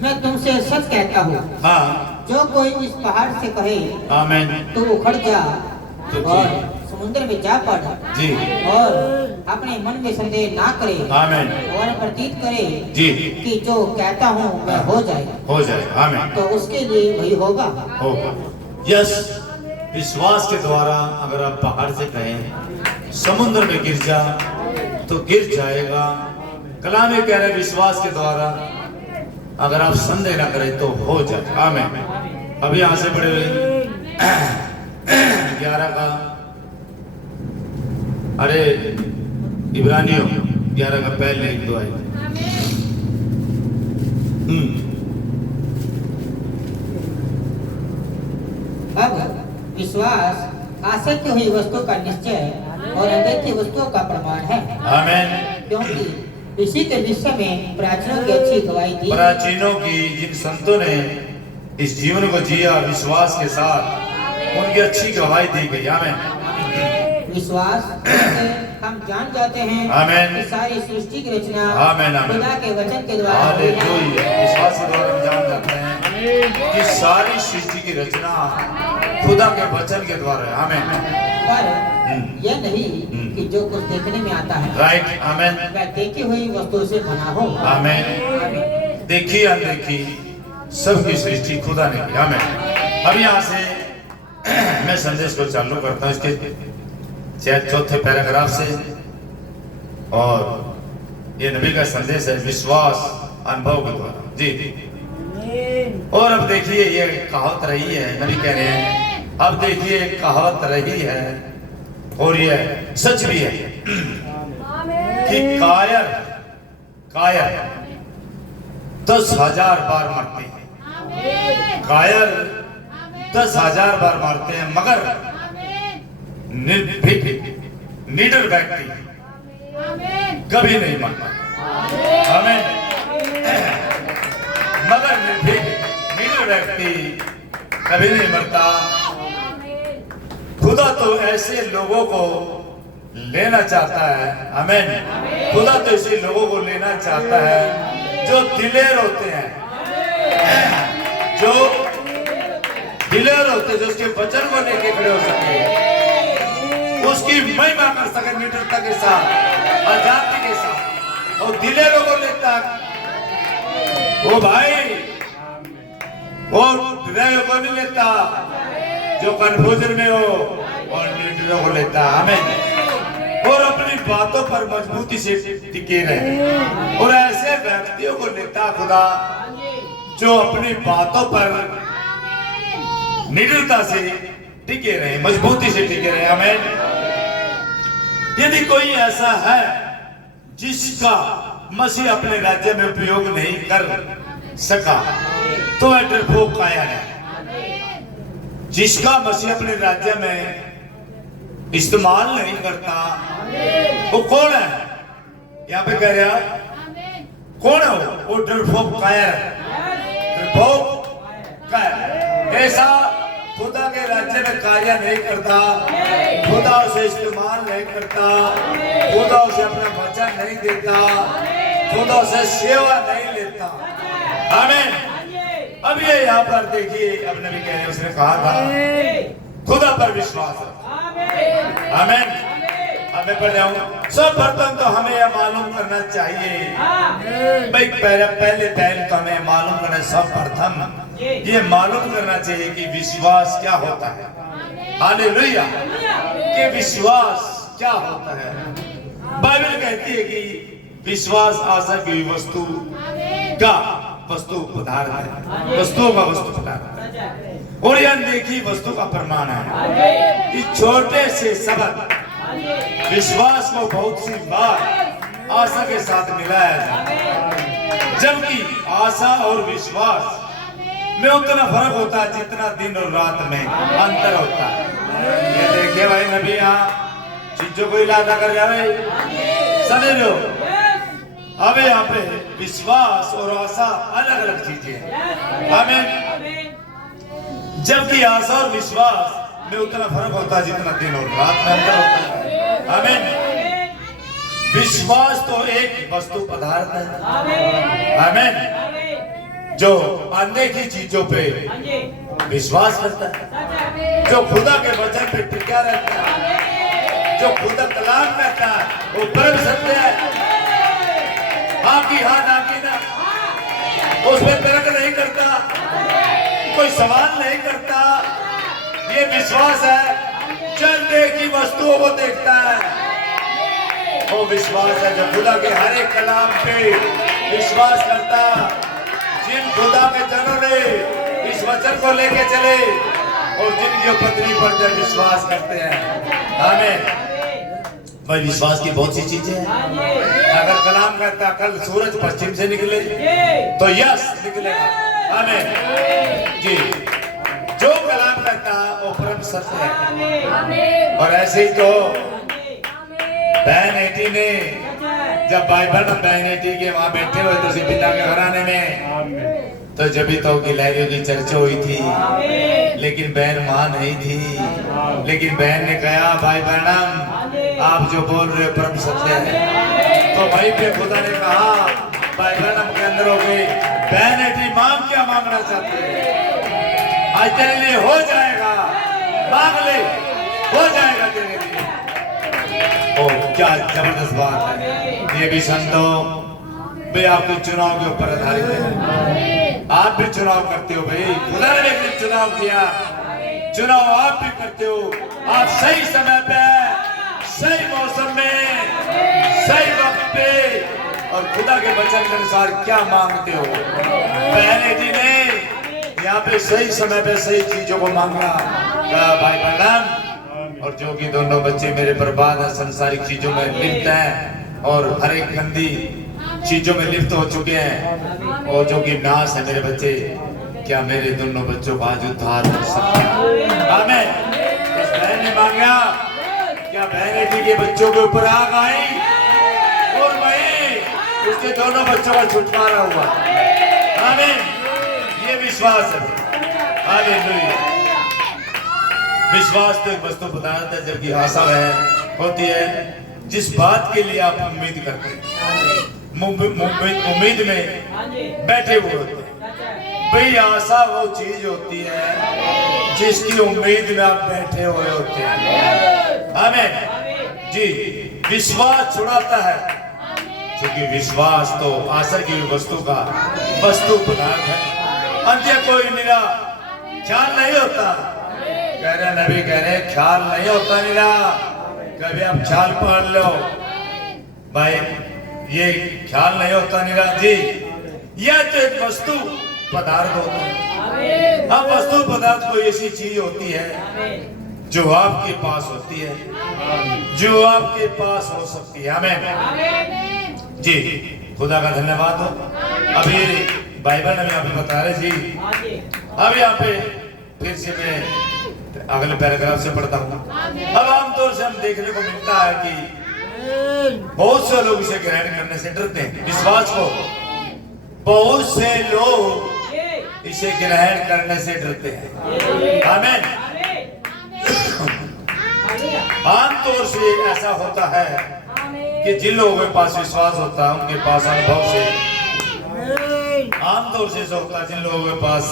मैं तुमसे सच कहता हूँ, हाँ, जो कोई इस पहाड़ से कहे आमीन, तो उखड़ जा तो और जी। समुद्र में जा पड़ जी, और अपने मन में संदेह ना करे आमीन, और प्रतीत करे जी, कि जो कहता हूँ वह हो जाए, आमीन, तो उसके लिए वही होगा। होगा। यस, विश्वास के द्वारा अगर आप पहाड़ से कहें समुद्र में गिर जा तो गिर जाएगा। कलाम में कह रहे विश्वास के द्वारा अगर आप संदेह ना करें तो हो जाए। आमीन। अभी यहां से बड़े 11 का, अरे इब्रानियों 11 का पहले एक दो आए। अब विश्वास आशा की हुई वस्तु का निश्चय और अनदेखी वस्तुओं का प्रमाण है। आमीन। क्योंकि इसी के विषय में प्राचीनों की अच्छी गवाही दी। प्राचीनों की, जिन संतों ने इस जीवन को जिया विश्वास के साथ, उनकी अच्छी गवाही दी गई। आमीन। विश्वास से हम जान जाते हैं आमीन। कि सारी सृष्टि की रचना आमीन, आमीन। खुदा के वचन के द्वारा हुई है। हालेलुया। विश्वास के द्वारा हम जान जाते हैं कि सारी सृष्टि की रचना खुदा के वचन के द्वारा है। आमीन। पर यह नहीं कि जो कुछ देखने में आता है राइट। आमीन। वह देखी हुई वस्तु से बना हो। आमीन। देखी अनदेखी सबकी सृष्टि खुदा ने की। आमीन। अब यहाँ से मैं संदेश को चालू करता हूँ इसके चौथे पैराग्राफ से, और ये नबी का संदेश है विश्वास अनुभव के द्वारा। जी। और अब देखिए ये कहावत रही है, नबी कह रहे हैं अब देखिए कहावत रही है और ये सच भी है कि कायर 10,000 बार मरते हैं। कायर 10,000 बार मारते हैं, मगर निर्भीक निडर व्यक्ति कभी नहीं मरता। आमीन। मगर निर्भीक निडर व्यक्ति कभी नहीं मरता। खुदा तो ऐसे लोगों को लेना चाहता है। आमीन। खुदा तो ऐसे लोगों को लेना चाहता है जो दिलेर होते हैं, जो दिलेर होते हैं, जो उसके वचन को लेके खड़े हो सके, उसकी महिमा कर सके निडरता के साथ, आजादी के साथ। और दिलेरों को लेता वो भाई, और दिलेरों को नहीं लेता जो कन्फ्यूजन में हो, और निडरों को लेता। आमीन। और अपनी बातों पर मजबूती से टिके रहे, और ऐसे व्यक्तियों को लेता खुदा जो अपनी बातों पर निडरता से टिके रहे, मजबूती से टिके रहे। आमीन। यदि कोई ऐसा है जिसका मसीह अपने राज्य में उपयोग नहीं कर सका तो वह डरपोक काया है। जिसका मसीह अपने राज्य में इस्तेमाल नहीं करता वो कौन है? यहाँ पे कह रहा कौन है वो डरपोक काया है। डरपोक काया ऐसा खुदा के राज्य में कार्य नहीं करता, खुदा उसे इस्तेमाल नहीं करता, खुदा उसे अपना वचन नहीं देता, खुदा उसे सेवा नहीं लेता। आमीन। अब ये यहाँ पर देखिए, अब नबी कह रहे हैं, उसने कहा था खुदा पर विश्वास है। आमीन। अब मैं पढ़ जाऊं। सर्वप्रथम तो हमें यह मालूम करना चाहिए भाई, पहले तो हमें मालूम करना, सर्वप्रथम ये मालूम करना चाहिए कि विश्वास क्या होता है। हालेलुया। कि विश्वास क्या होता है। बाइबल कहती है कि विश्वास आशा की वस्तु का वस्तु पदार्थ है, वस्तुओं का वस्तु पदार्थ है, और यह अनदेखी वस्तु का प्रमाण है। इस छोटे से शब्द विश्वास को बहुत सी बार आशा के साथ मिलाया जाता है, जबकि आशा और विश्वास में उतना फर्क होता है जितना दिन और रात में अंतर होता है। ये देखिए भाई, नबी यहाँ चीजों को इलाका कर जाए, समझ लो। अब यहाँ पे विश्वास और आशा अलग अलग चीजें हैं। हमें जबकि आशा और विश्वास में उतना फर्क होता है जितना दिन और रात में अंतर होता है। हमें विश्वास तो एक वस्तु पदार्थ है। आमीन। जो अनदेखी चीजों पे विश्वास करता है, जो खुदा के वचन पे टिका रहता है, जो खुदा कलाम कहता है वो परम सत्य है। हाँ की हाँ, ना की ना, उसमें तर्क नहीं करता, कोई सवाल नहीं करता। ये विश्वास है। चल देखी वस्तुओं को देखता है, वो विश्वास है जो खुदा के हर एक कलाम पे विश्वास करता। जिन खुदा के जनों ने इस वचन को लेके चले और जिनकी पत्नी पर जब विश्वास करते हैं। आमीन। भाई विश्वास की बहुत सी चीजें हैं। अगर कलाम कहता कल सूरज पश्चिम से निकले तो यस निकलेगा। आमीन जी। जो कलाम कहता वो परम सत्य है। और ऐसे ही तो बहन एटी ने जब बाइबल में बहन एटी के वहां बैठे हुए थे पिता के घराने में, तो जब भी तो गिलहरियों की चर्चा हुई थी, लेकिन बहन वहां नहीं थी। लेकिन बहन ने कहा भाई बहनम आप जो बोल रहे हो परम सत्य है। तो वहीं पे खुदा ने कहा भाई बहनम के अंदर हो गई बहन एटी मांग क्या मांगना चाहते हैं, आज तेरे लिए हो जाएगा, मांग ले हो जाएगा तेरे लिए। ओ क्या जबरदस्त बात है। ये भी संतो भाई आपके चुनाव के ऊपर आधारित है। आप भी चुनाव करते हो भाई, खुदा ने भी चुनाव किया, चुनाव आप भी करते हो। आप सही समय पे, सही मौसम में, सही वक्त पे और खुदा के वचन के अनुसार क्या मांगते हो। पहले जी ने यहाँ पे सही समय पे सही चीजों को मांगा भाई बहन। और जो कि दोनों बच्चे मेरे बर्बाद है, संसारिक चीजों में लिप्त हैं और हर एक गंदी चीजों में लिप्त हो चुके हैं और जो कि नाश है मेरे बच्चे। क्या मेरे दोनों बच्चों का आज उद्धार हो सकता है। आमीन। इस बहन ने मांगा, क्या बहन जी के बच्चों के ऊपर आग आई और वही उसके दोनों बच्चों का छुटकारा हुआ। आमीन। ये विश्वास है। हालेलुया। विश्वास तो एक वस्तु पदार्थ है, जबकि आशा होती है जिस बात के लिए आप उम्मीद करते हैं, उम्मीद में बैठे हुए होते हैं। भाई आशा वो चीज होती है जिसकी उम्मीद में आप बैठे हुए होते हैं। आमीन जी। विश्वास छुड़ाता है, क्योंकि विश्वास तो आशा की वस्तु का वस्तु पदार्थ है। अंत्य कोई निरा ख्याल नहीं होता। कह रहे नबी कह रहे ख्याल नहीं होता निरा। कभी आप ख्याल पढ़ लो भाई, ये ख्याल नहीं होता निरा जी। यह तो एक वस्तु पदार्थ होता है। अब वस्तु पदार्थ कोई ऐसी चीज होती है जो आपके पास होती है, जो आपके पास हो सकती है। आमीन जी। खुदा का धन्यवाद हो। अभी बाइबल में यहाँ पे बता रहे जी। अब यहाँ पे फिर से मैं अगले पैराग्राफ से पढ़ता हूँ। अब आमतौर से हम देखने को मिलता है कि बहुत से लोग इसे ग्रहण करने से डरते हैं। विश्वास को बहुत से लोग इसे ग्रहण करने से डरते हैं। आमीन। आमतौर से ऐसा होता है कि जिन लोगों के पास विश्वास होता है उनके पास अनुभव से, आमतौर से ऐसा होता है जिन लोगों के पास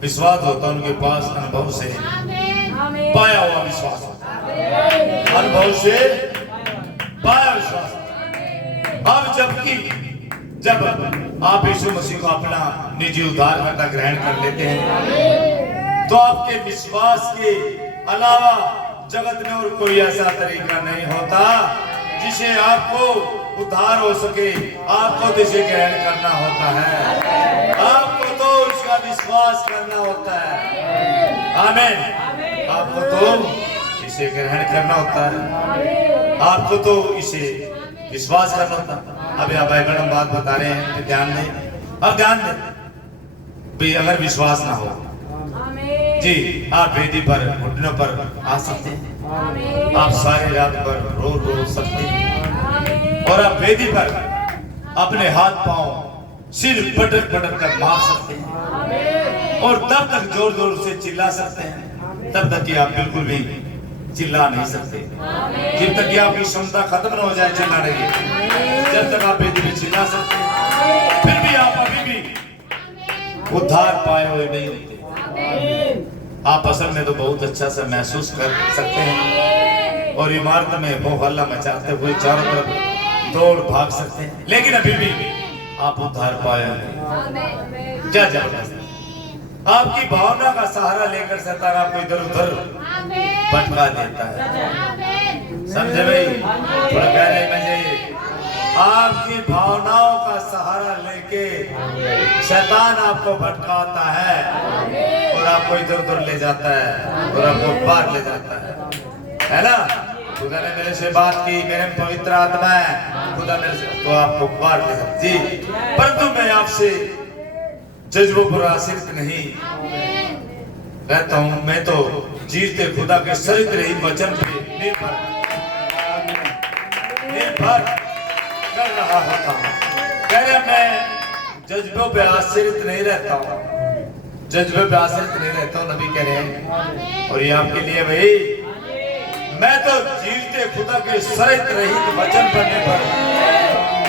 विश्वास होता है उनके पास अनुभव से पाया हुआ विश्वास होता है। अनुभव से पाया विश्वास। अब जबकि जब आप यीशु मसीह को अपना निजी उद्धारकर्ता ग्रहण कर लेते हैं, तो आपके विश्वास के अलावा जगत में और कोई ऐसा तरीका नहीं होता जिसे आपको उद्धार हो सके। आपको तो इसे ग्रहण करना होता है, आपको तो इसका विश्वास करना होता है। आमीन। आपको तो इसे ग्रहण करना होता है, आपको तो इसे विश्वास करना होता है। अब यहाँ बाइबल हम बात बता रहे हैं तो ध्यान दें। अब ध्यान दें भाई, अगर विश्वास ना हो जी, आप वेदी पर घुटनों पर आ सकते हैं, आप सारी रात पर रो सकते हैं और आप वेदी पर अपने हाथ पांव सिर पटक पटक कर मार सकते हैं और तब तक जोर जोर से चिल्ला सकते हैं तब तक कि आप बिल्कुल भी चिल्ला नहीं सकते। जब तक कि आपकी क्षमता खत्म न हो जाए चिल्लाने की, जब तक आप वेदी पे चिल्ला सकते हैं। फिर भी आप अभी भी उद्धार पाए हुए नहीं होते। आप असल में तो बहुत अच्छा सा महसूस कर सकते हैं और इमारत में वो हल्ला मचाते हुए चारों तरफ दौड़ भाग सकते हैं, लेकिन अभी भी आप उद्धार पाए नहीं। क्या जबरदस्त आपकी भावना का सहारा लेकर शैतान आपको इधर उधर भटका देता है। समझे भाई? थोड़ा गहराई में जाइए। आपकी भावनाओं का सहारा लेके शैतान आपको भटकाता है और आपको इधर उधर ले जाता है और आपको बाहर ले जाता है ना? खुदा ने मेरे से बात की, मेरे पवित्र आत्मा है, खुदा मेरे से तो आपको बाहर ले जाता जी। परंतु मैं आपसे जज्बों पर आश्रित नहीं रहता हूँ, मैं तो जीते खुदा के चरित्र ही वचन पे निर्भर कर रहा होता हूँ। कह रहे मैं जज्बों पे आश्रित नहीं रहता हूँ, जज्बे पे आश्रित नहीं रहता हूँ, नबी कह रहे हैं। और ये आपके लिए भाई, मैं तो जीते खुदा के चरित्र रहित वचन पर निर्भर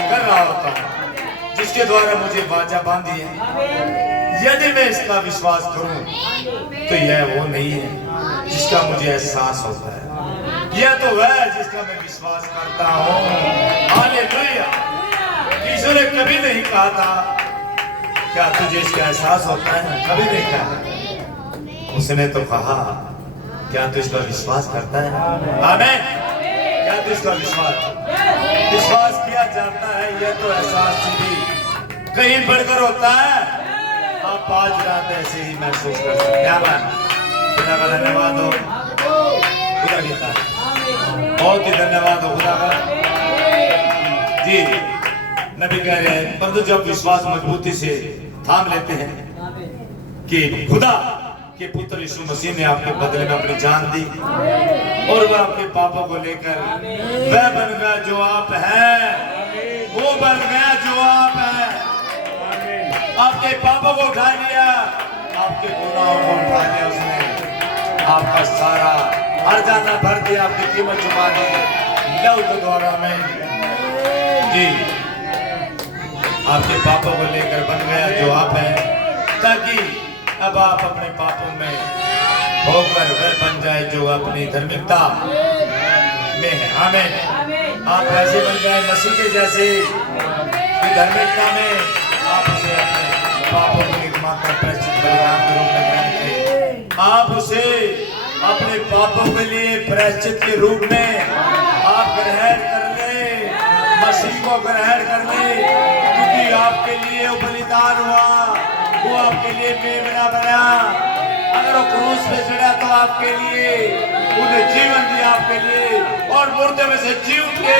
कर रहा होता हूँ, जिसके द्वारा मुझे वाचा बांधी है। यदि मैं इसका विश्वास करूं तो यह वो नहीं है जिसका मुझे एहसास होता है, यह तो वह है जिसका मैं विश्वास करता हूं। हालेलुया। यीशु ने कभी नहीं कहा था क्या तुझे इसका एहसास होता है, कभी नहीं कहा। उसने तो कहा क्या तू इसका विश्वास करता है? आमीन। क्या तू इसका विश्वास किया जाता है, यह तो एहसास भी कहीं बढ़कर होता है। आप आज रात ऐसे ही महसूस कर सकते हैं। खुदा का धन्यवाद हो, खुदा की तारीफ, बहुत ही धन्यवाद हो खुदा का जी। नबी कह रहे हैं, परंतु जब विश्वास मजबूती से थाम लेते हैं कि खुदा के पुत्र यीशु मसीह ने आपके बदले में अपनी जान दी और वह आपके पापों को लेकर वह बन गया जो आप हैं, वो बन गया जो आप हैं। आपके पापों को उठा लिया, आपके गुनाहों को उठा लिया उसने, आपका सारा हर्जाना भर दिया, आपकी कीमत चुका दी लहू के द्वारा में जी। आपके पापों को लेकर बन गया जो आप हैं, ताकि अब आप अपने पापों में होकर वह बन जाए जो अपनी धार्मिकता में है। आमीन। आप ऐसे बन जाए मसीह के जैसे कि धार्मिकता में आप उसे अपने पापों के एकमात्र प्रायश्चित बलिदान के रूप में ग्रहण करें। आप उसे अपने पापों के लिए प्रायश्चित के रूप में आप ग्रहण कर ले, मसीह को ग्रहण कर ले, क्योंकि आपके लिए वो बलिदान हुआ, वो आपके लिए मेमना बना। अगर वो क्रूस पे चढ़ा तो आपके लिए उन्हें जीवन दिया, आपके लिए, और मुर्दे में से जी उठ के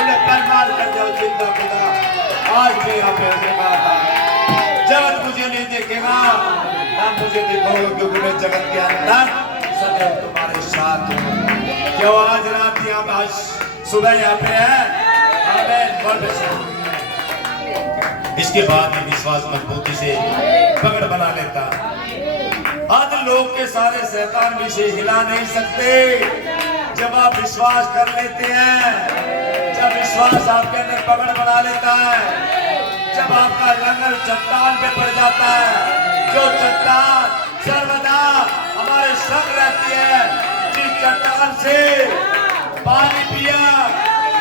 उन्हें पैमाल कर दिया जिंदा खुदा। आज भी यहाँ पे कहा था, जगत मुझे नहीं देखेगा ना मुझे देखोगे, क्योंकि मैं जगत के अंदर सदैव तुम्हारे साथ हूँ। क्यों आज रात यहाँ पे, आज सुबह यहाँ पे है। आमीन। इसके बाद में विश्वास मजबूती से पकड़ बना लेता। आज लोग के सारे शैतान भी से हिला नहीं सकते जब आप विश्वास कर लेते हैं, जब विश्वास आपके अंदर पकड़ बना लेता है, जब आपका लंगर चट्टान पे पड़ जाता है, जो चट्टान सर्वदा हमारे संग रहती है, जिस चट्टान से पानी पिया,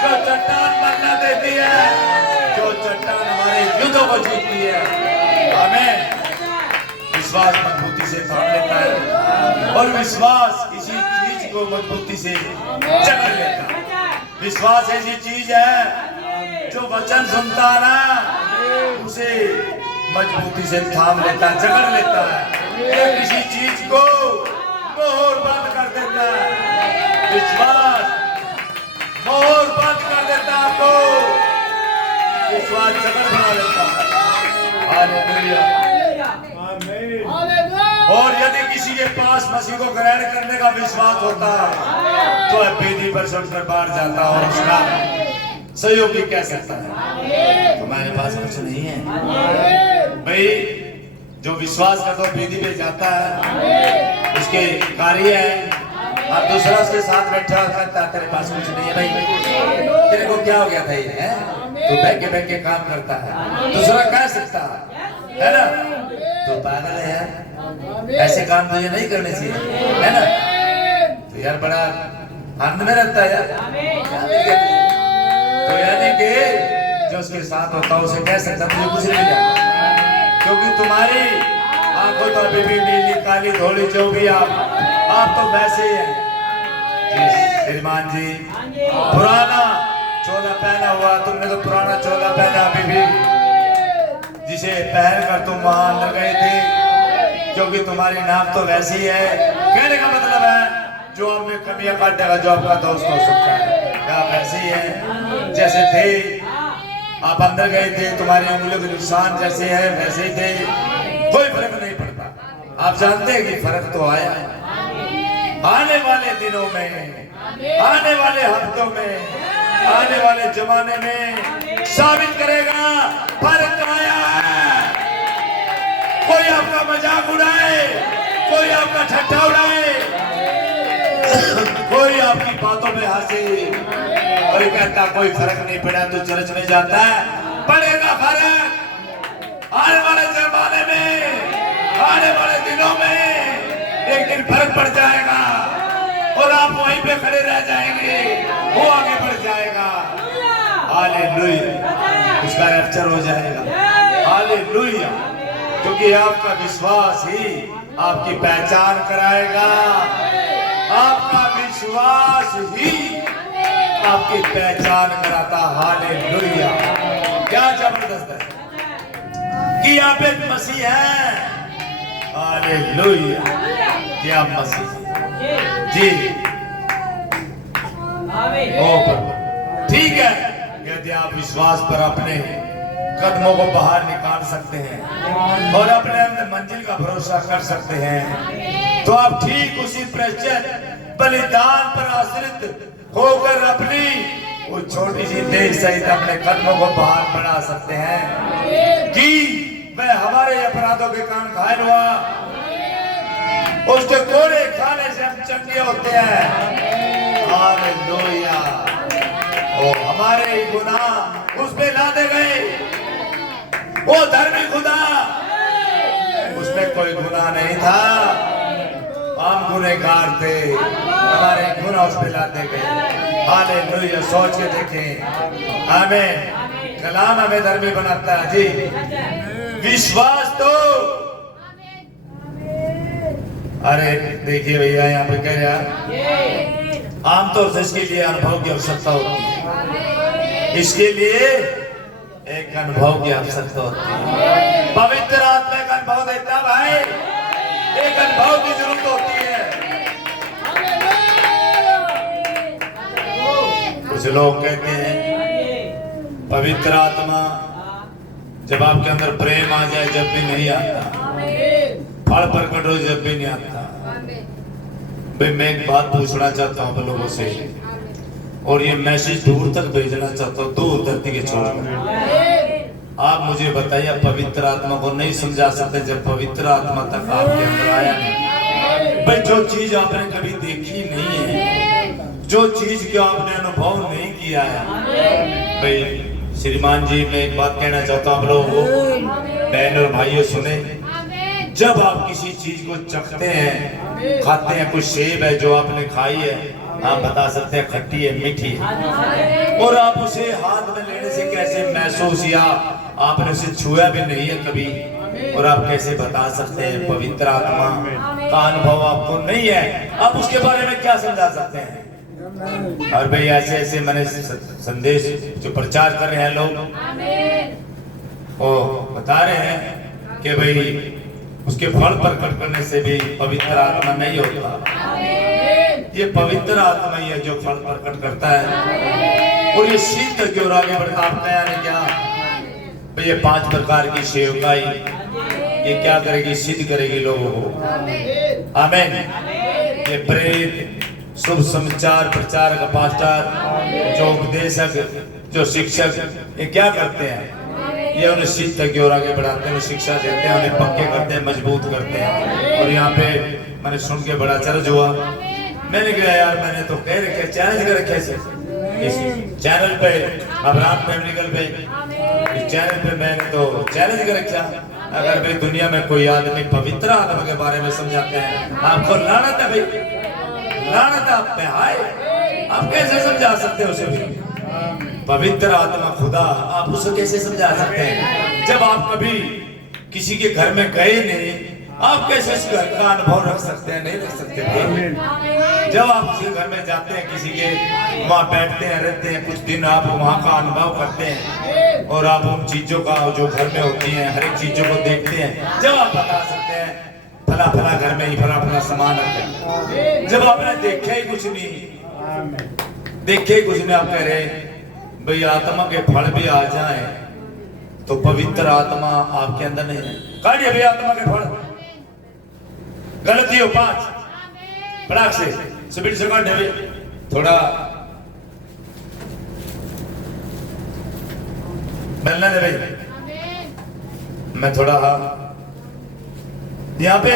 जो चट्टान मरना देती है, जो चट्टान हमारे युद्धों को जीतती है। हमें विश्वास मजबूती से थाम लेता है और विश्वास किसी चीज को मजबूती से जकड़ लेता है। विश्वास ऐसी चीज है जो वचन सुनता है ना, उसे मजबूती से थाम लेता, जकड़ लेता है, किसी चीज को मोहर बंद कर देता है। विश्वास मोहर बंद कर देता है आपको, विश्वास जकड़ बना लेता है। हालेलुया। और यदि किसी के पास मसीह को ग्रहण करने का विश्वास होता है तो बेदी पर चढ़कर बाहर जाता और उसका सहयोगी कह सकता है तुम्हारे पास कुछ नहीं है भाई। जो विश्वास करता है बेदी पे जाता है, उसके कार्य है। अब दूसरा उसके साथ बैठा करता तेरे पास कुछ नहीं है भाई, तेरे को क्या हो गया था ये है, तो बैठ के काम करता है। दूसरा कह सकता है है ना? तो पागल है यार, ऐसे काम तो ये नहीं करने चाहिए, है ना? तो यार बड़ा आनंद में रहता है यार। तो यानी कि जो उसके साथ होता है उसे कह सकता मुझे कुछ नहीं जाता, क्योंकि तुम्हारी आंखों तो अभी भी नीली काली धोली जो भी आप तो वैसे ही हैं। जी श्रीमान जी, पुराना चोला पहना हुआ, तुमने तो पुराना चोला पहना अभी भी, जिसे पहन कर तुम वहां लग गए थे, क्योंकि तुम्हारी नाक तो वैसी है। कहने का मतलब है जो आप में कमियां काटेगा जो आपका दोस्त हो सकता है, क्या वैसे ही है जैसे थे आप अंदर गए थे, तुम्हारी उंगलियों के निशान जैसे है वैसे ही थे, कोई फर्क नहीं पड़ता। आप जानते हैं कि फर्क तो आया है, आने वाले दिनों में, आने वाले हफ्तों में, आने वाले जमाने में साबित करेगा फर्क आया है। कोई आपका मजाक उड़ाए, कोई आपका ठट्ठा उड़ाए, कोई आपकी बातों में हंसे और कहता कोई फर्क नहीं पड़ा, तो चर्च में जाता है, पड़ेगा फर्क आने वाले जमाने में, आने वाले दिनों में एक दिन फर्क पड़ जाएगा और आप वहीं पे खड़े रह जाएंगे, वो आगे बढ़ जाएगा। हालेलुया, उसका रैप्चर हो जाएगा। हालेलुया, क्योंकि आपका विश्वास ही आपकी पहचान कराएगा, आपका विश्वास ही आपकी पहचान कराता। हालेलुया, क्या जबरदस्त है कि आप एक मसीह हैं। हालेलुया, कि आप मसीह जी। ओ ठीक है, यदि आप विश्वास पर अपने कदमों को बाहर निकाल सकते हैं और अपने अंदर मंजिल का भरोसा कर सकते हैं, तो आप ठीक उसी प्रश्न बलिदान पर आश्रित होकर अपनी वो छोटी सी देह सहित अपने कदमों को बाहर बढ़ा सकते हैं कि मैं हमारे अपराधों के कारण घायल हुआ, उसके कोड़े खाने से हम चंगे होते हैं। हालेलुया, ओ हमारे गुनाह उस पे लादे गए, वो धर्मी खुदा, उसमें कोई गुनाह नहीं था, हम गुनहगार थे, हमारे गुनाह उस पे लादे गए। हालेलुया, सोच के देखें, आमीन। कलाम हमें धर्मी बनाता है जी, विश्वास तो। अरे देखिए भैया, यहाँ पे कह रहा आमतौर से इसके लिए अनुभव की आवश्यकता होती है, इसके लिए एक अनुभव की आवश्यकता होती है। पवित्र आत्मा का अनुभव देता भाई, एक अनुभव की जरूरत होती है। कुछ लोग कहते हैं पवित्र आत्मा जब आपके अंदर प्रेम आ जाए जब भी नहीं आता, फल प्रकट हो जब भी नहीं आता। भाई मैं एक बात पूछना चाहता हूँ लोगों से, और ये मैसेज दूर तक भेजना चाहता हूँ, दूर धरती के छोर पर। आप मुझे बताइए, पवित्र आत्मा को नहीं समझा सकते जब पवित्र आत्मा तक आपके अंदर आया नहीं। भाई जो चीज आपने कभी देखी नहीं है, जो चीज को आपने अनुभव नहीं किया है, भाई श्रीमान जी मैं एक बात कहना चाहता हूँ आप लोगों को, बहन और भाइयों सुने, जब आप किसी चीज को चखते हैं, खाते हैं, कुछ सेब है जो आपने खाई है, आप बता सकते हैं खट्टी है मीठी है, और आप उसे हाथ में लेने से कैसे महसूस, या आपने उसे छुआ भी नहीं है कभी, और आप कैसे बता सकते हैं पवित्र आत्मा का अनुभव आपको नहीं है, आप उसके बारे में क्या समझा सकते हैं? और भाई ऐसे ऐसे मैंने संदेश जो प्रचार कर रहे हैं लोग, वो बता रहे हैं कि भाई उसके फल प्रकट करने से भी पवित्र आत्मा नहीं होता, ये पवित्र आत्मा ही है जो फल प्रकट करता है। और ये सिद्ध की ओर आगे बढ़ता, आपने यानी क्या भाई ये 5 प्रकार की सेवकाई ये क्या करेगी? सिद्ध करेगी लोगों को। आमीन। ये प्रेरित, शुभ समाचार प्रचार का पास्टर, जो उपदेशक, जो शिक्षक, ये क्या करते हैं? ये उन्हें सिद्ध की ओर आगे बढ़ाते हैं, उन्हें शिक्षा देते हैं, उन्हें पक्के करते हैं, मजबूत करते हैं। और यहाँ पे मैंने सुन के बड़ा चर्च हुआ, मैंने कहा यार मैंने तो कह रखे चैलेंज कर रखे इस चैनल पे, अब्राहम फैमिली पे, इस चैनल पे मैंने तो चैलेंज कर रखा अगर भाई दुनिया में कोई आदमी पवित्र आत्मा के बारे में समझाते हैं, आपको लानत है भाई, लानत आप पे। हाय, आप कैसे समझा सकते हो उसे भी? पवित्र आत्मा खुदा, आप उसे कैसे समझा सकते हैं? जब आप कभी किसी के घर में गए नहीं, आप कैसे उस घर का अनुभव रख सकते हैं? नहीं रख सकते। जब आप किसी घर में जाते हैं, किसी के वहाँ बैठते हैं, रहते हैं कुछ दिन, आप वहाँ का अनुभव करते हैं और आप उन चीजों का जो घर में होती हैं, हर एक चीजों को देखते हैं, जब आप बता सकते हैं फला फला घर में ही फला फला सामान रखते हैं। जब आपने देखा ही कुछ नहीं, देखे ही कुछ नहीं, आप कह रहे भाई आत्मा के फल भी आ जाए तो पवित्र आत्मा आपके अंदर नहीं है। काढ़िए भाई आत्मा के फल। गलती हो 5 फटाक से स्पीड से काट दे। थोड़ा मिलने दे भाई, मैं थोड़ा यहाँ पे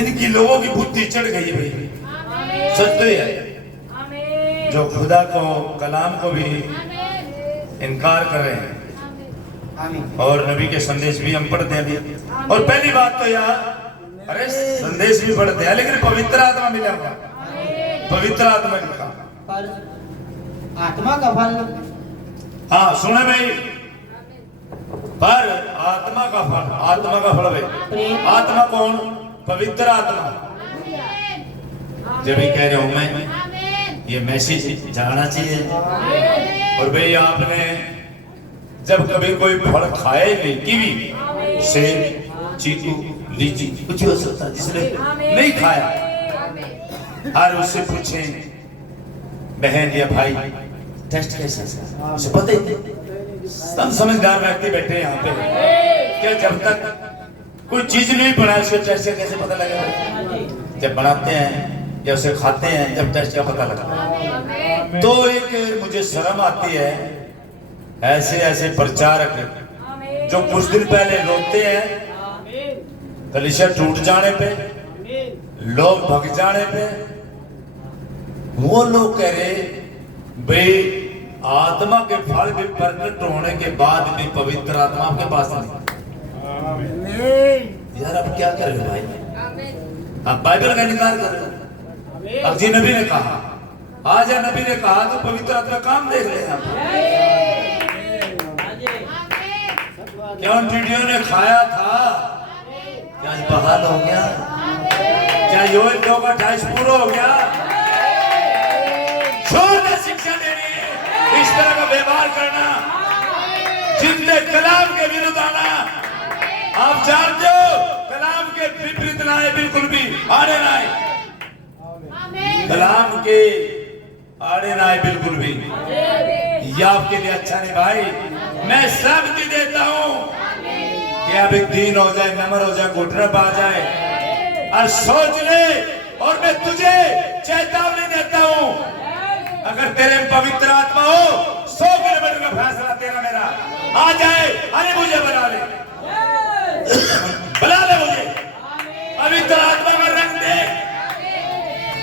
इनकी लोगों की बुद्धि चढ़ गई है भाई, सच तो है। जो खुदा को कलाम को भी इनकार कर रहे हैं और नबी के संदेश भी हम पढ़ते हैं अभी। और पहली बात तो यार, अरे संदेश भी पढ़ते हैं लेकिन पवित्र आत्मा मिला हुआ, पवित्र आत्मा लिखा पर आत्मा का फल। हाँ सुने भाई, पर आत्मा का फल, आत्मा का फल भाई। आत्मा कौन? पवित्र आत्मा। जब भी कह रहे हूं मैं, ये मैसेज जाना चाहिए। और भाई आपने जब कभी कोई फल खाए नहीं, कीवी, सेब, चीकू, लीची, कुछ हो सकता है, जिसने नहीं खाया, और उससे पूछें बहन या भाई टेस्ट कैसा है, उसे पता ही। सब समझदार व्यक्ति बैठे हैं यहाँ पे। क्या जब तक कोई चीज नहीं बनाए उसके टेस्ट का कैसे पता लगेगा? जब बनाते हैं या उसे खाते हैं, जब टेस्ट का पता लगता। तो एक मुझे शर्म आती है, ऐसे ऐसे प्रचारक जो कुछ दिन पहले रोते हैं कलीसिया टूट जाने पे, लोग भग जाने पे, वो लोग कह रहे भाई आत्मा के फल भी प्रकट होने के बाद भी पवित्र आत्मा आपके पास नहीं। यार अब क्या कर रहे हो भाई? आप बाइबल का इनकार कर रहे हो। अब जी नबी ने कहा, आज नबी ने कहा तो पवित्र आत्मा काम देख रहे हैं आप। क्या उन वीडियो ने खाया था? क्या बहाल हो गया? क्या योएल 2:28 पूरा हो गया? छोड़ शिक्षा देनी, इस तरह का व्यवहार करना, जिंदे कलाम के विरुद्ध आना। आप जानते हो कलाम के विपरीत ना है, बिल्कुल भी आड़े ना है। कलाम के आड़े ना है बिल्कुल भी। ये आपके लिए अच्छा नहीं भाई। मैं सहमति देता हूँ कि अब एक दिन हो जाए, नंबर हो जाए, घुटना पा जाए और सोच ले। और मैं तुझे चेतावनी देता हूँ, अगर तेरे में पवित्र आत्मा हो, 100 किलोमीटर का फैसला तेरा मेरा आ जाए, अरे मुझे बना ले, बुला ले मुझे। पवित्र आत्मा का रंग देख,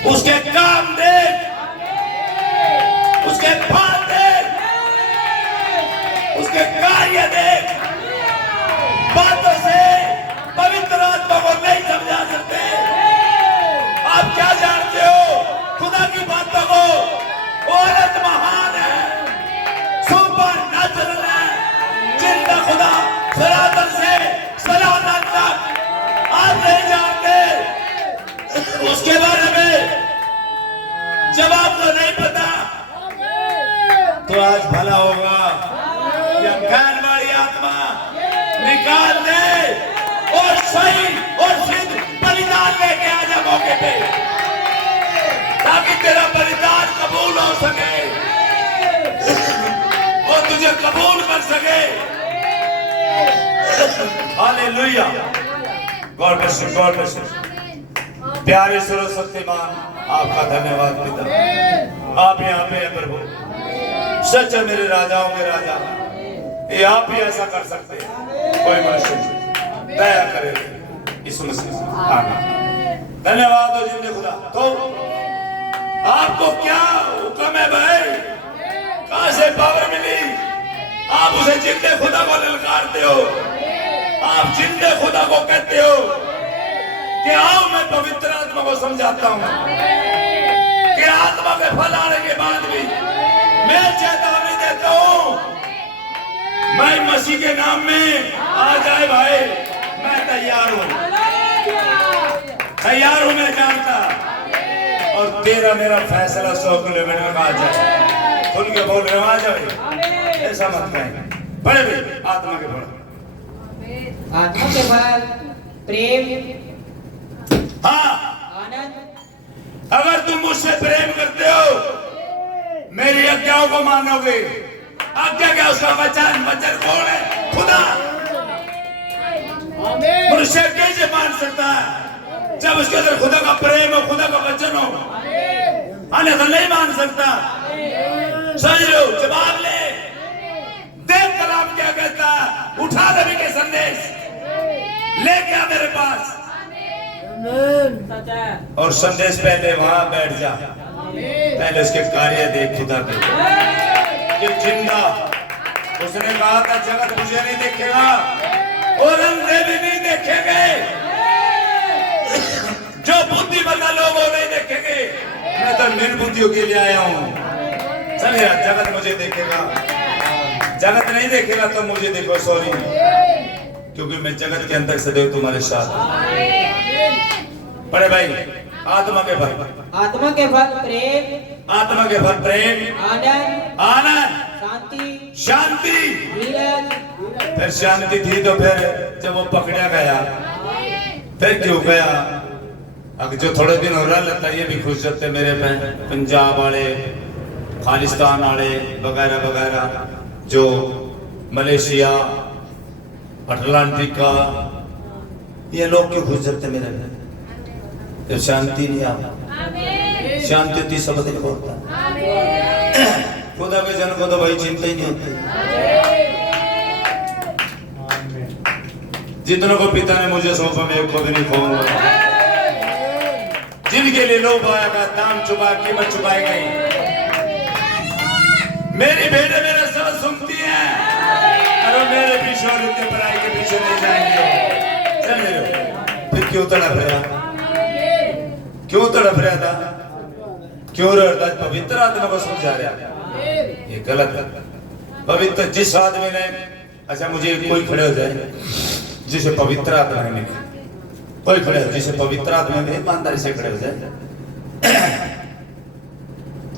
उसके काम देख, उसके फल देख, उसके कार्य देख। बातों से पवित्र आत्मा को नहीं समझा सकते। आप क्या जानते हो खुदा की बातों को? औरत महान है, सुपर नेचुरल है, जिंदा खुदा सनातन से सनातन तक आप नहीं जानते उसके बारे में। जब आपको नहीं पता तो आज भला होगा यह ज्ञान वाली आत्मा निकाल दे और सही और सिद्ध बलिदान लेके आ जा मौके पे, ताकि तेरा बलिदान कबूल हो सके और तुझे कबूल कर सके। Hallelujah. God bless you, God bless you. प्यारे सर्वशक्तिमान आपका धन्यवाद पिता। आप यहाँ पे हैं प्रभु, सच है मेरे राजाओं के राजा, ये आप ही ऐसा कर सकते हैं। कोई मनुष्य दया करे इस मसीह से। आमीन। धन्यवाद हो जिंदे खुदा। तो आपको क्या हुक्म है भाई? कहां से पावर मिली? आप उसे जिंदे खुदा को ललकारते हो, आप जिंदे खुदा को कहते हो कि आओ मैं पवित्र आत्मा को समझाता हूं कि आत्मा के फल आने के बाद भी मैं चेतावनी देता हूं, मैं मसीह के नाम में आ जाए भाई, मैं तैयार हूं मैं जानता, और तेरा मेरा फैसला 100 किलोमीटर में आ जाए, खुल के बोल रहे हो आ जाए, ऐसा मत कहेंगे। बड़े भी आत्मा के फल, आत्मा के फल प्रेम, हाँ, आनंद। अगर तुम मुझसे प्रेम करते हो, मेरी आज्ञाओं को मानोगे। आज्ञा क्या? उसका वचन, वचन कौन है? खुदा। मनुष्य कैसे मान सकता है जब उसके अंदर खुदा का प्रेम हो, खुदा का वचन हो? अन्यथा नहीं मान सकता। समझ लो, जवाब ले, देख कलाम क्या कहता है, उठा नबी के संदेश लेके आ मेरे पास, और संदेश पहले वहां बैठ जा, पहले उसके कार्य देख खुदा के, ये जिंदा। उसने कहा था जगत मुझे नहीं देखेगा और अंधे भी नहीं देखेंगे, जो बुद्धि वाला लोग वो नहीं देखेंगे, मैं तो निर्बुद्धियों के लिए आया हूँ। चलिए, जगत मुझे देखेगा, जगत नहीं देखेगा तो मुझे देखो, सॉरी, क्योंकि मैं जगत के अंदर सदैव तुम्हारे साथ। बड़े भाई, आत्मा के फल, आत्मा के फल प्रेम, आत्मा के फल प्रेम, आनंद, आनंद, शांति, शांति। धीरज। फिर शांति थी तो फिर जब वो पकड़ा गया, फिर क्यों गया? अब जो थोड़े दिन हो रहा लगता है, ये भी खुश होते मेरे पंजाब वाले, खालिस्तान वाले वगैरह वगैरह, जो मलेशिया, अटलांटिका, ये लोग क्यों खुश होते मेरे में? जब शांति नहीं आ, शांति होती सब दिन होता, खुदा के जन को तो भाई चिंता ही नहीं होती। जितनों को पिता ने मुझे सौंपा, मैं एक को भी नहीं खोऊंगा। जिनके लिए लोग आएगा, दाम चुका, कीमत चुकाई गई, मेरी बेटे मेरा सब सुनती है, अरे मेरे पीछे और इतने पढ़ाई के पीछे नहीं जाएंगे। चल फिर क्यों तड़प रहा, क्यों तड़प रहा था, क्यों रहता? पवित्र आत्मा को समझा रहा, ये गलत है। पवित्र जिस आदमी ने, अच्छा मुझे कोई खड़े हो जाए जिसे पवित्र आत्मा ने मिली, कोई खड़े हो जिसे पवित्र आत्मा में ईमानदारी से खड़े हो जाए,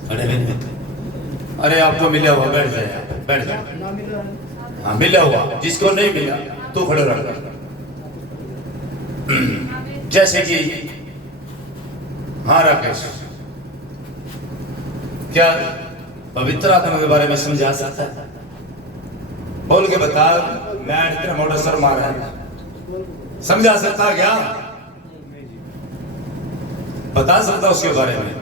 खड़े नहीं, अरे आपको मिला हुआ, बैठ जाए, बैठ जाए। हाँ, मिला हुआ, जिसको नहीं मिला तो खड़े रह। जैसे कि हाँ राकेश, क्या पवित्र आत्मा के बारे में समझा सकता है? बोल के बता, मैं इतना मोटा सर मारा, समझा सकता क्या? बता सकता उसके बारे में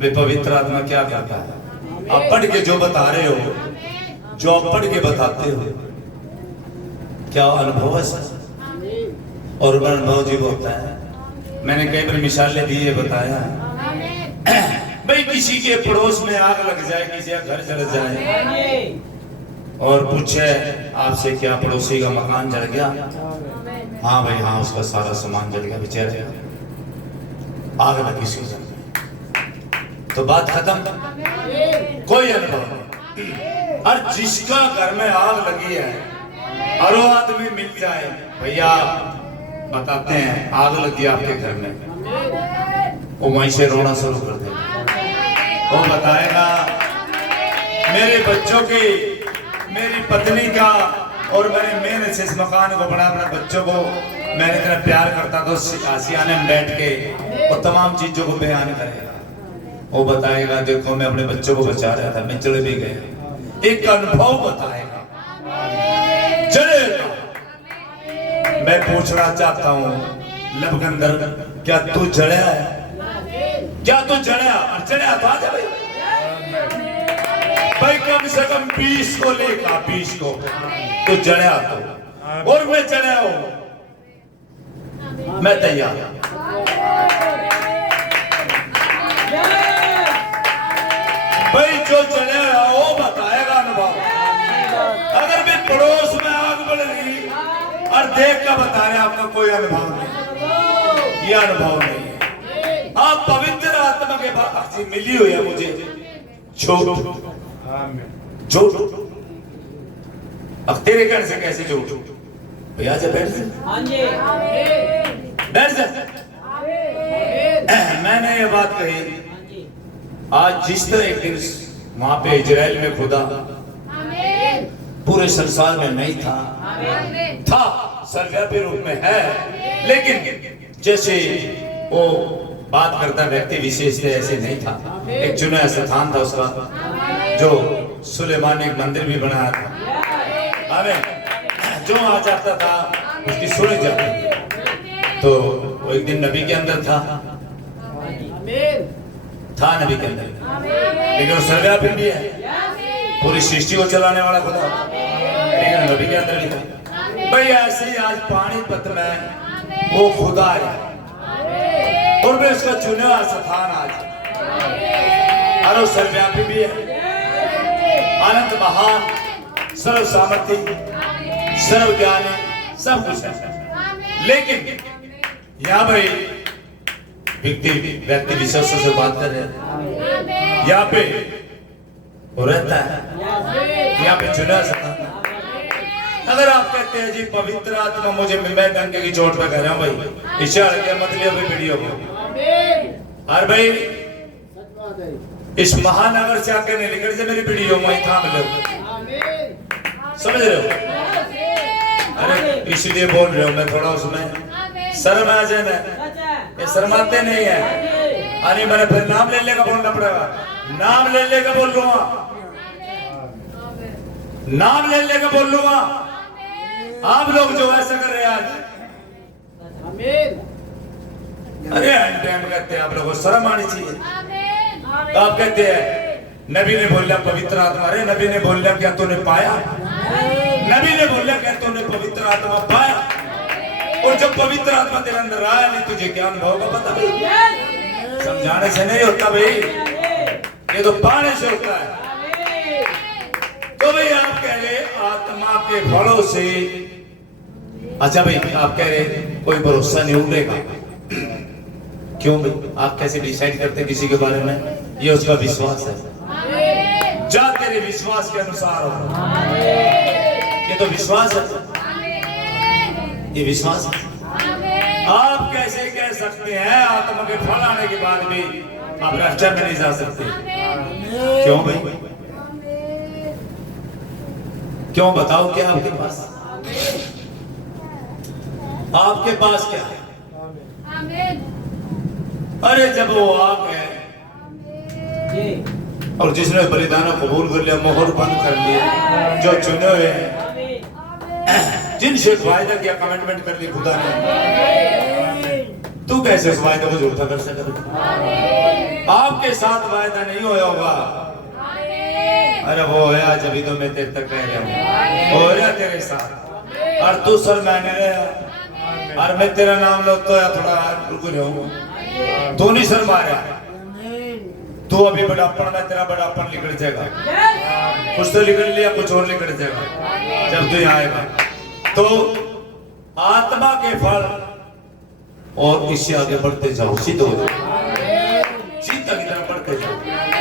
वे पवित्र आत्मा क्या करता है? आप पढ़ के जो बता रहे हो, जो आप पढ़ के बताते हो, क्या अनुभव है सर? और अनुभव जीव होता है। मैंने कई बार मिसालें दी है, बताया भाई, किसी के पड़ोस में आग लग जाए, किसी का घर जल जाए, और पूछे आपसे क्या पड़ोसी का मकान जल गया? हाँ भाई हाँ, उसका सारा सामान जल गया, बेचारे आग लगी सी, तो बात खत्म, कोई अनुभव नहीं। और जिसका घर में आग लगी है और वो आदमी मिल जाए, भैया बताते हैं आग लगी आपके घर में, वो वहीं से रोना शुरू कर दे। वो बताएगा मेरे बच्चों की, मेरी पत्नी का, और मेरे मेहनत से इस मकान को बना, अपने बच्चों को मैंने इतना प्यार करता था, आसियाने में बैठ के और तमाम चीजों को बयान करेगा। वो बताएगा देखो मैं अपने बच्चों को बचा रहा था, मैं चले भी गया। एक अनुभव बताएगा, चलेगा। मैं पूछना चाहता हूँ लबगंदर, क्या तू जड़या है? क्या तू जड़या? और जड़या तो आ जा भाई, भाई कम से कम 20 को लेगा, 20 को तो जड़या तो, और मैं जड़या हूं, मैं तैयार। भाई जो जड़या वो बताएगा अनुभव, देख कर बता रहे आपका कोई अनुभव नहीं, ये अनुभव नहीं है। आप पवित्र आत्मा के बाद मिली हुई है मुझे झूठ झूठ। अब तेरे घर से कैसे झूठ? भैया जा बैठ जा, बैठ जा। मैंने ये बात कही आज जिस तरह एक दिन वहां पे इजराइल में खुदा पूरे संसार में नहीं था सर्वव्यापी रूप में है, लेकिन जैसे वो बात करता व्यक्ति विशेष थे ऐसे नहीं था। एक चुना स्थान था उसका, जो सुलेमान ने एक मंदिर भी बनाया था। हमें जो आ जाता था उसकी सुनी जाती थी। तो वो एक दिन नबी के अंदर था नबी के अंदर, लेकिन वो सर्वव्यापी भी है, पूरी सृष्टि को चलाने वाला खुदा, लेकिन नबी के अंदर भी था। भाई ऐसे ही आज पानीपत में वो खुदा है और मैं उसका चुना हुआ स्थान आज, और वो सर्वव्यापी भी है, अनंत महान, सर्व सामर्थ्य, सर्व ज्ञानी, सब कुछ है। लेकिन यहाँ भाई व्यक्ति विशेष से बात कर रहे हैं, यहाँ पे वो रहता है, यहाँ पे चुना सकता। अगर आप कहते हैं जी पवित्र आत्मा मुझे मैं डंके की चोट पे कह रहा हूँ भाई, इशारा क्या मतलब है वीडियो को। और भाई इस महानगर से आके नहीं निकल से मेरी वीडियो वहीं थाम लो, समझ रहे हो? अरे इसलिए बोल रहे हो मैं थोड़ा उसमें शर्म आ जाए ना, ये शर्माते नहीं है। अरे मैंने फिर नाम ले लेकर बोलना पड़ेगा, नाम ले लेकर बोल लूंगा, नाम ले लेकर बोल लूंगा। आप लोग जो ऐसा कर रहे हैं आज, अरे टाइम कहते हैं आप लोगों को शर्म आनी चाहिए। आप कहते हैं नबी ने बोला पवित्र आत्मा, अरे नबी ने बोला क्या तूने पाया? नबी ने बोला क्या तूने पवित्र आत्मा पाया? और जब पवित्र आत्मा तेरे अंदर आया नहीं तुझे क्या अनुभव होगा पता भाई? समझाने से नहीं होता भाई, ये तो पाने से होता है। तो भाई आप कह रहे आत्मा के फलों से, अच्छा भाई आप कह रहे कोई भरोसा नहीं उठेगा, क्यों भाई? आप कैसे डिसाइड करते किसी के बारे में? ये उसका विश्वास है, जा तेरे विश्वास के अनुसार हो। ये तो विश्वास है, ये विश्वास है। आप कैसे कह सकते हैं आत्मा के फल आने के बाद भी आप रफ्तार में नहीं जा सकते? क्यों भाई? क्यों बताओ क्या आपके पास? आपके पास क्या है? अरे जब वो आ गए और जिसने बलिदान कबूल कर लिया, मोहर बंद कर लिया, जो चुने हुए हैं, जिनसे वायदा किया, कमिटमेंट कर ली खुदा ने, तू कैसे उस वायदे को झूठा कर सकता? आपके साथ वायदा नहीं होया होगा। अरे वो है जब तो मैं तेरे तक कह रहा हूँ, हो रहा तेरे साथ, और तू सर मैंने रहा, और मैं तेरा नाम लो तो थोड़ा रुक रहा, तू नहीं सर मारा, तू अभी बड़ापन में तेरा बड़ापन निकल जाएगा, कुछ तो निकल लिया, कुछ और निकल जाएगा जब तू यहाँ आएगा। तो आत्मा के फल और इससे आगे बढ़ते जाओ, सिद्ध हो जाओ, सीधा की तरफ बढ़ते जाओ,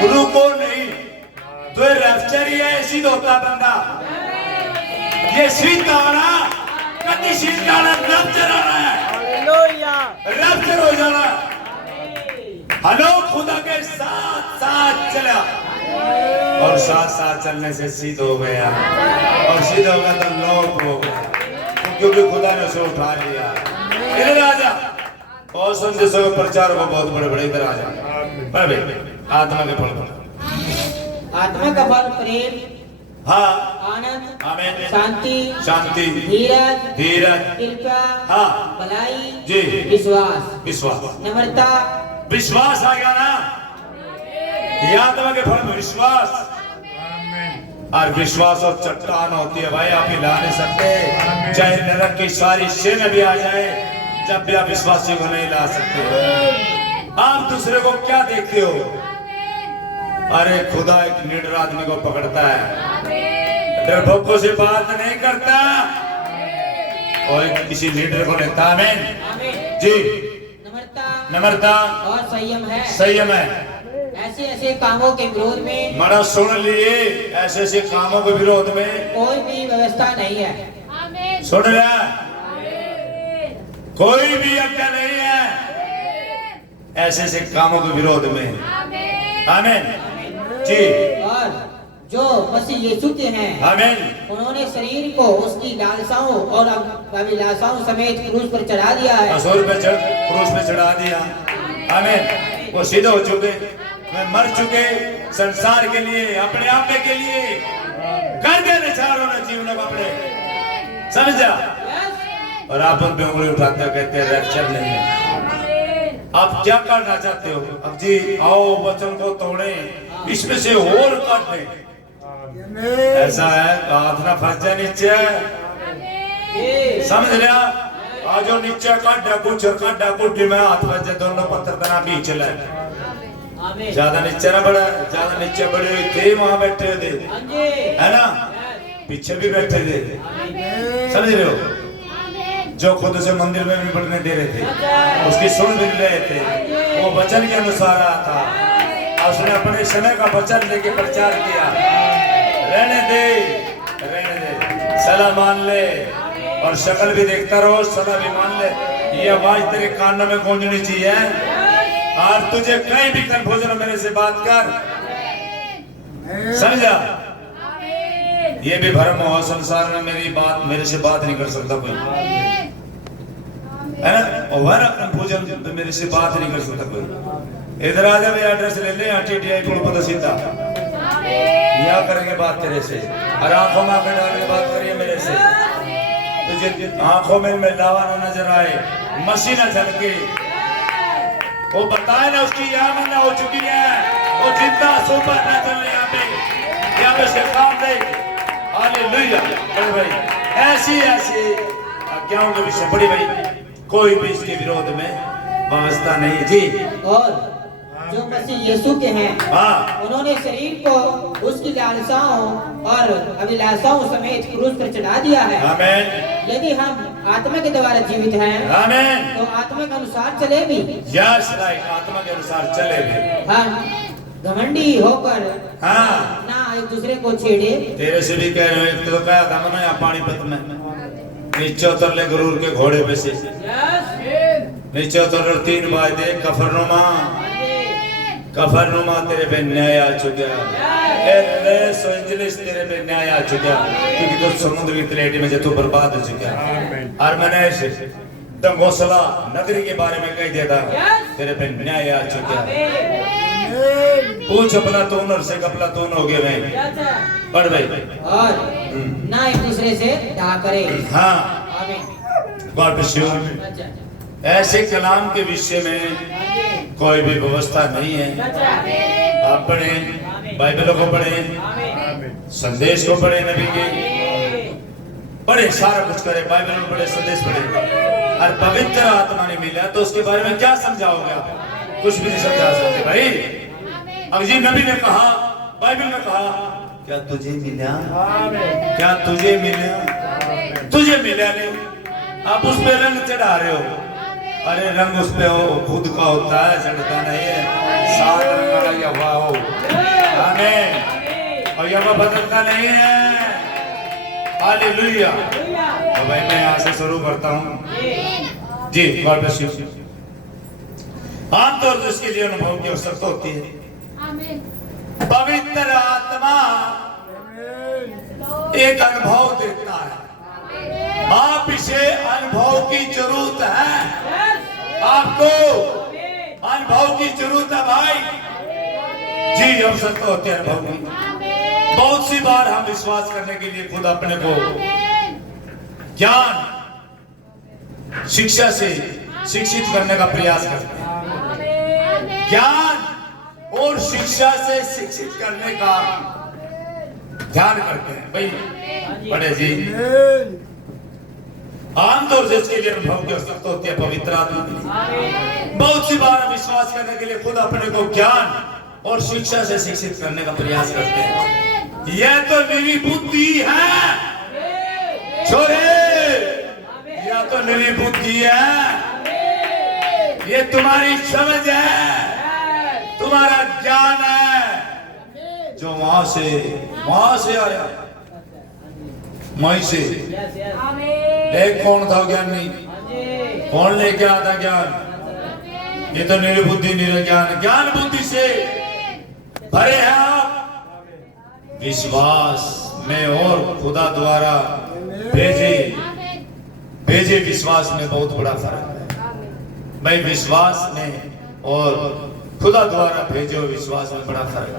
रुको नहीं। तो ये रैप्चर ही है, सिद्ध होता बंदा, ये सिद्ध आना, कभी सिद्ध आना, रैप्चर आना है, रैप्चर हो जाना। हेलो, खुदा के साथ साथ चला, और साथ साथ चलने से सिद्ध हो गया, और सिद्ध हो गया तो लोग हो गया, क्योंकि खुदा ने उसे उठा लिया। इधर आ जा, और संदेशों के प्रचार को बहुत बड़े बड़े, इधर आ जा। आत्मा के फल, आत्मा का फल प्रेम, हाँ, आनंद, आमीन, शांति, शांति, धीरज, धीरज, कृपा, हाँ, भलाई, जी, विश्वास, विश्वास, नम्रता, विश्वास आ गया ना? ये आत्मा के फल में विश्वास, और विश्वास और चट्टान होती है भाई, आप हिला नहीं सकते, चाहे नरक की सारी सेना भी आ जाए, जब भी आप विश्वासी को नहीं ला सकते। आप दूसरे को क्या देखते हो? अरे खुदा एक निडर आदमी को पकड़ता है, डरपोकों से बात नहीं करता, कोई किसी लीडर को लेता। आमीन आमीन। जी। नम्रता और संयम है। संयम है। ऐसे ऐसे कामों के विरोध में मरा सुन लिए, ऐसे ऐसे कामों के विरोध में कोई भी व्यवस्था नहीं है। सुन रहा, कोई भी आज्ञा नहीं है ऐसे ऐसे कामों के विरोध में। आमीन जी। और जो मसीह यीशु के हैं, आमीन, उन्होंने शरीर को उसकी लालसाओं और अभिलाषाओं समेत क्रूस पर चढ़ा दिया है। क्रूस पे चढ़ा दिया। आमीन। वो सिद्ध हो चुके, मैं मर चुके संसार के लिए, अपने आप के लिए कर देने चारों ने जीवन अपने, समझा। और आप उन पे उंगली उठाते हो, कहते हैं रैप्चर नहीं है। आप क्या करना चाहते हो? अब जी आओ वचन को तोड़े, इसमें से और काटे। ऐसा है हाथ ना फंस जाए नीचे, समझ लिया। आज जो नीचे काटा कुछ और काटा कुटी में हाथ फंस जाए, दोनों पत्थर तना बीच ले। ज्यादा नीचे ना बढ़ा, ज्यादा नीचे बड़े हुए थे, वहां बैठे थे, है ना, पीछे भी बैठे थे, समझ रहे हो। जो खुद से मंदिर में भी बढ़ने दे रहे थे, उसकी सुन भी रहे थे, वो वचन के अनुसार आया था। उसने अपने समय का वचन लेके प्रचार किया। रहने दे, सलाह मान ले और शक्ल भी देखता रहो, सलाह भी मान ले। ये आवाज तेरे कानों में गूंजनी चाहिए। और तुझे कहीं भी कंफ्यूजन मेरे से बात कर, समझा। ये भी भ्रम हो, संसार में मेरे से बात नहीं कर सकता कोई, है ना। और कंफ्यूजन मेरे से बात नहीं कर सकता कोई। इधर आ जा, मेरा एड्रेस ले ले, TTI पुल पर सीधा यहाँ करेंगे बात तेरे से, और आंखों में आंखें डाल के बात करिए मेरे से। तुझे आंखों में लावा ना नजर आए, मसी ना झलके, वो बताए ना उसकी यामना हो चुकी है, वो जिंदा सुपर नेचुरल यहाँ पे से काम दे। हालेलुया। बड़े भाई ऐसी आज्ञाओं के विषय बड़ी भाई कोई भी इसके विरोध में व्यवस्था नहीं जी। और जो मसीह यीशु के हैं, हाँ, उन्होंने शरीर को उसकी लालसाओं और अभिलाषाओं समेत क्रूस पर चढ़ा दिया है। आमीन। यदि हम आत्मा के द्वारा जीवित हैं, आमीन, तो आत्मा के अनुसार चले भी। यस राइट, आत्मा के अनुसार चले भी। हाँ, घमंडी होकर हाँ, ना एक दूसरे को छेड़े। तेरे से भी कह रहे हो, तो क्या था ना यहाँ पानीपत में नीचे उतर ले गरूर के घोड़े पे से, नीचे उतर 3 वायदे कफरनुमा तेरे पे न्याय आ चुका, लॉस एंजलिस तेरे पे न्याय आ चुका, क्योंकि तो समुद्र की तलहटी में जो तू बर्बाद हो चुका। अरमनेश दंगोसला नगरी के बारे में कह दिया था, तेरे पे न्याय आ चुका। पूछ अपना तून से कपला तून हो गया भाई, पढ़ भाई। और ना एक दूसरे से डा करे। हाँ, आमीन। God bless you. ऐसे कलाम के विषय में कोई भी व्यवस्था नहीं है। आप पढ़े, बाइबल को पढ़े, संदेश को पढ़े, नबी के पढ़े, सारा कुछ करे, बाइबल में पढ़े, संदेश पढ़े। और पवित्र आत्मा ने मिला तो उसके बारे में क्या समझाओगे आप? कुछ भी नहीं समझा सकते भाई। अब जी नबी ने कहा, बाइबल में कहा, क्या तुझे मिला? क्या तुझे मिला? तुझे मिला नहीं, आप उस पे रंग चढ़ा रहे हो। अरे रंग उस पे हो खुद का होता है, चढ़ता नहीं है। 7 रंग का यह हुआ हो, आमीन। और यह बदलता नहीं है। हालेलुया। तो भाई मैं यहाँ से शुरू करता हूँ जी। God bless you. आमतौर पर इसके लिए अनुभव की आवश्यकता होती है। पवित्र आत्मा एक अनुभव देता है, आप इसे अनुभव की जरूरत है। आपको अनुभव की जरूरत है भाई जी। आवश्यकता होती है अनुभव की। बहुत सी बार हम विश्वास करने के लिए खुद अपने को ज्ञान शिक्षा से शिक्षित करने का प्रयास करते हैं। ज्ञान और शिक्षा से शिक्षित करने का ध्यान करते हैं भाई बड़े जी। आमतौर से इसके लिए अनुभव की आवश्यकता होती है पवित्र आत्मा की। बहुत सी बार हम विश्वास करने के लिए खुद अपने को ज्ञान और शिक्षा से शिक्षित करने का प्रयास करते हैं। यह तो मेरी बुद्धि है छोरे, या तो मेरी बुद्धि है, ये तुम्हारी समझ है, तुम्हारा ज्ञान है जो वहां से आया, वहीं से। एक कौन था ज्ञानी? कौन लेके आता ज्ञान? ये तो निर्बुद्धि निरज्ञान। ज्ञान बुद्धि से भरे हैं आप विश्वास में, और खुदा द्वारा भेजे विश्वास में बहुत बड़ा फर्क है भाई। विश्वास में और खुदा द्वारा भेजे हुए विश्वास में बड़ा फर्क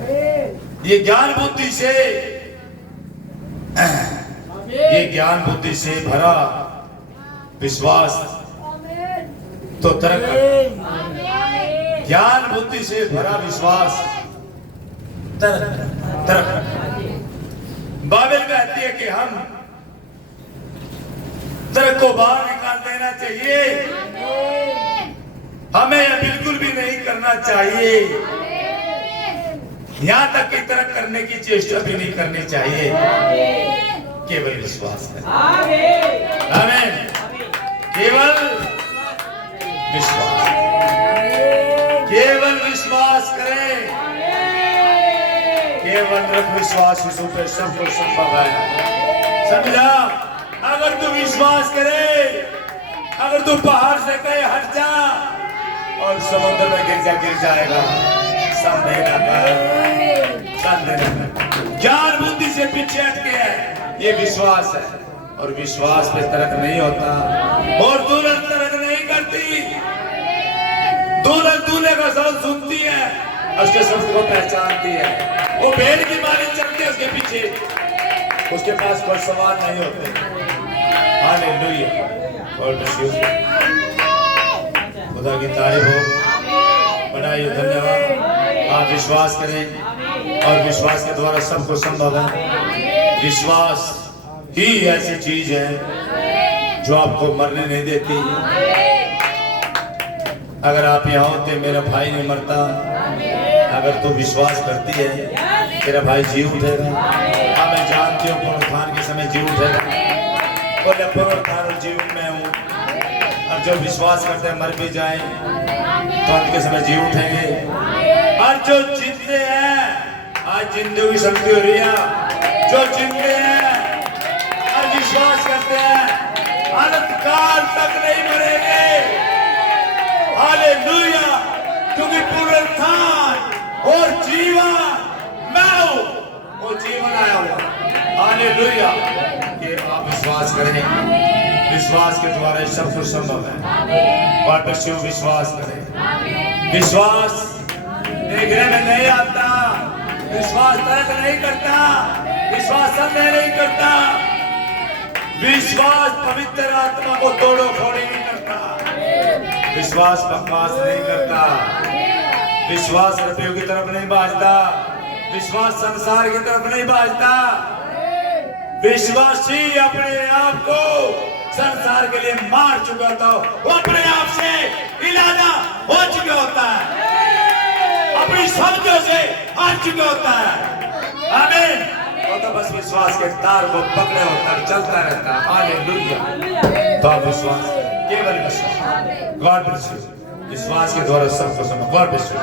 है। ये ज्ञान बुद्धि से, ये ज्ञान बुद्धि से भरा विश्वास तो तर्क करता, ज्ञान बुद्धि से भरा विश्वास तर्क। बाइबल कहती है कि हम तर्क को बाहर निकाल देना चाहिए, हमें यह बिल्कुल भी नहीं करना चाहिए, यहां तक कि तर्क करने की चेष्टा भी नहीं करनी चाहिए, केवल विश्वास करें। आमीन। केवल विश्वास, केवल विश्वास करें, केवल विश्वास यीशु पे सब कुछ संभव है। समझा? अगर तू विश्वास करे, अगर तू पहाड़ से कहे हट जा और समुद्र में गिर जाएगा। संदेह न कर। ज्ञान बुद्धि से पीछे हटके है, ये विश्वास है, और विश्वास पे तर्क नहीं होता, और दूल्हा तर्क नहीं करती। दूल्हे का शब्द सुनती है, उसके शब्द को पहचानती है, वो भेड़ की माली चलती है उसके पीछे, उसके पास कोई सवाल नहीं होते। हालेलुया। खुदा की तारीफ हो, बड़ाई धन्यवाद। आप विश्वास करें, और विश्वास के द्वारा सब कुछ संभव है। विश्वास ही ऐसी चीज है जो आपको मरने नहीं देती। अगर आप यहाँ होते, मेरा भाई नहीं मरता। अगर तू विश्वास करती है, तेरा भाई जी उठेगा। हाँ, मैं जानती हूँ पुनरुत्थान के समय जी उठेगा, बोले पुनरुत्थान और जीवन में हूँ। और जो विश्वास करते हैं मर भी जाए तो अंत के समय जी उठेंगे। और जो जिंदे हैं, आज जिंदगी समझी हो रही है, जो जिंदे हैं और विश्वास करते हैं अनंत काल तक नहीं मरेंगे। हालेलुया। क्योंकि पुनरुत्थान और जीवन मैं हूँ, वो जीवन आया हुआ। हालेलुया। ये आप विश्वास करें, विश्वास के द्वारा सब कुछ संभव है। और बच्चों विश्वास करें। विश्वास देखने में नहीं आता, विश्वास तर्क नहीं करता, विश्वास संदेह नहीं करता, विश्वास पवित्र आत्मा को तोड़ो फोड़ी नहीं करता, विश्वास बकवास नहीं करता, विश्वास रुपयों की तरफ नहीं भाजता, विश्वास संसार की तरफ नहीं भाजता। विश्वासी अपने आप को संसार के लिए मार चुका होता, वो अपने आप से इलादा हो चुका होता है, अपनी समझों से हार चुका होता है। आमीन। वो तो बस विश्वास के तार को पकड़े होता है, चलता रहता है। हालेलुया। तो विश्वास, केवल विश्वास। God bless you. विश्वास के द्वारा सब कुछ संभव। God bless you.